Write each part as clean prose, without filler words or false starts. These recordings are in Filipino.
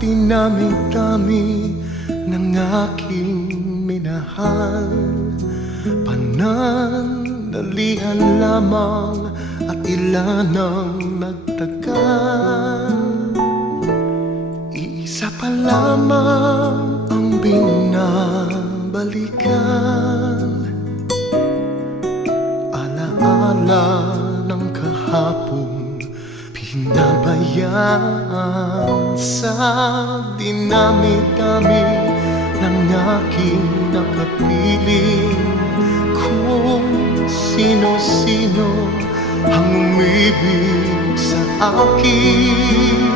Dinami-dami ng aking minahal, panandalian lamang at ilan ang nagtagal. Iisa pa lamang ang binabalikan, alaala ng kahapon pinabayaan. Sa dinami-dami ng aking nakapiling, kung sino-sino ang umibig sa akin,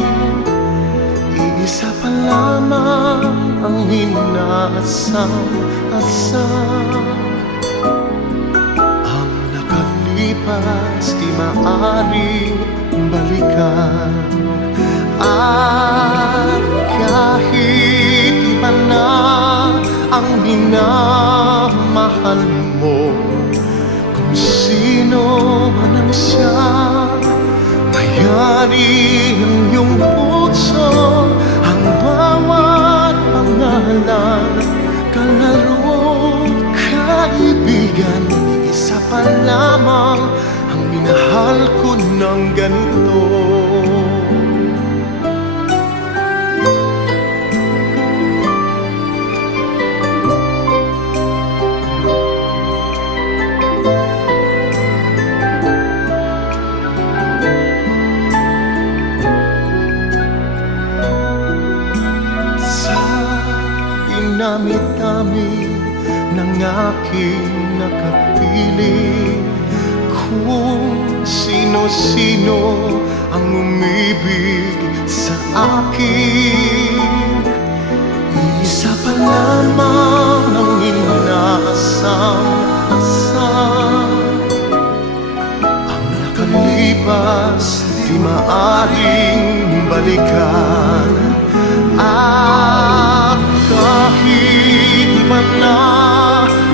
iisa pa lamang ang inaasam-asam. Ang nakalipas di maaaring balikan, at kahit iba na ang minamahal mo, kung sino man ang siyang may-ari ng iyong puso, ang bawat pangalan, kalaro, kaibigan, isa pa lamang ang minahal ko ng ganito. Sa dinami-dami ng aking nakapiling, kung sino-sino ang umibig sa akin, isa pa lamang ang inaasam-asam. Ang nakalipas di maaring balikan, at kahit iba na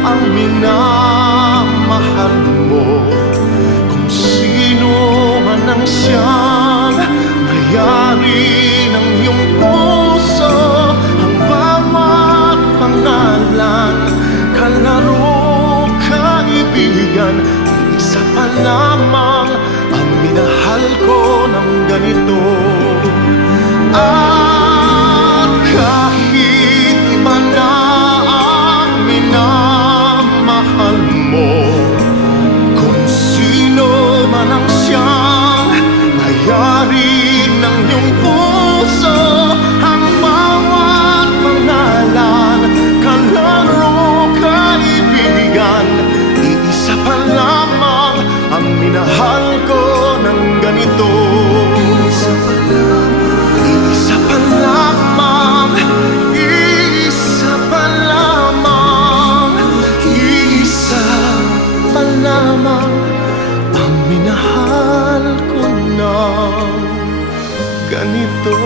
ang minamahal mo, kung sino man ang siyang may-ari ng iyong puso, ang bawat pangalan, kalaro, kaibigan, isa pa lamang ang minahal ko ng ganito. At kahit iba na ang minamahal mo, kung sino man ang siyang may-ari ng iyong puso, ang bawat pangalan, kalaro, kaibigan, iisa pa lamang ang minahal ko ng ganito. Isa pa lamang, isa pa lamang, isa pa lamang, isa pa lamang ang minahal ko ng ganito.